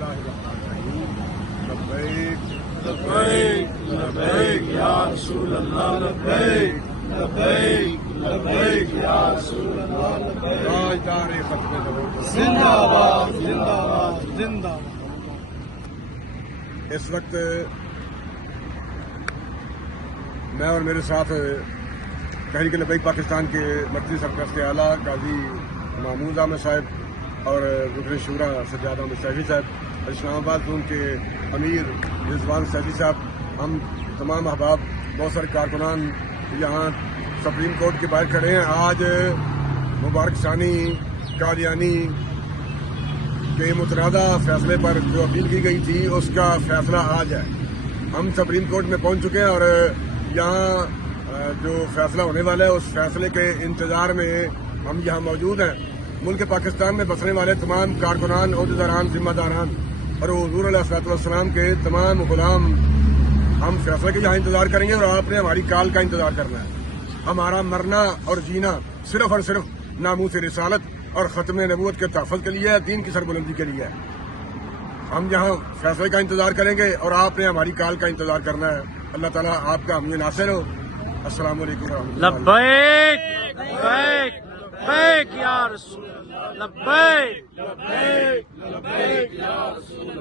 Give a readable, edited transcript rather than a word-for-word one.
बिस्मिल्लाह रहमान रहीम। लब्बैक लब्बैक लब्बैक या रसूल अल्लाह लब्बैक लब्बैक लब्बैक या रसूल अल्लाह लब्बैक। ताजदार खत्म नबूवत जिंदाबाद जिंदाबाद जिंदाबाद। इस वक्त मैं और मेरे साथ तहरीक लब्बैक पाकिस्तान के मर्कज़ी सरपरस्त आला काजी महमूद अहमद साहब और रुकन शूरा सज्जाद अहमद सैफी साहब, इस्लामाबाद जोन के अमीर रिजवान सैफी साहब, हम तमाम अहबाब, बहुत सारे कारकुनान यहाँ सुप्रीम कोर्ट के बाहर खड़े हैं। आज मुबारक सानी कादियानी के मुतरादा फैसले पर जो अपील की गई थी उसका फैसला आज है। हम सुप्रीम कोर्ट में पहुंच चुके हैं और यहाँ जो फैसला होने वाला है उस फैसले के इंतजार में हम यहाँ मौजूद हैं। मुल्क पाकिस्तान में बसने वाले तमाम कारकुनान, ओहदेदारान, जिम्मेदारान और हुजूर अलैहिस्सलाम के तमाम गुलाम हम फैसले के यहाँ इंतजार करेंगे और आपने हमारी काल का इंतजार करना है। हमारा मरना और जीना सिर्फ और सिर्फ नामूस रिसालत और ख़त्म नबूवत के तहफ़्फ़ुज़ के लिए है, दीन की सरबुलंदी के लिए है। हम यहाँ फैसले का इंतजार करेंगे और आपने हमारी काल का इंतजार करना है। अल्लाह ताला आपका हमें नासिर हो। अस्सलाम वालेकुम रहमतुल्लाह। लब्बैक लब्बैक लब्बैक या रसूल लब्बैक लब्बैक लब्बैक या रसूल।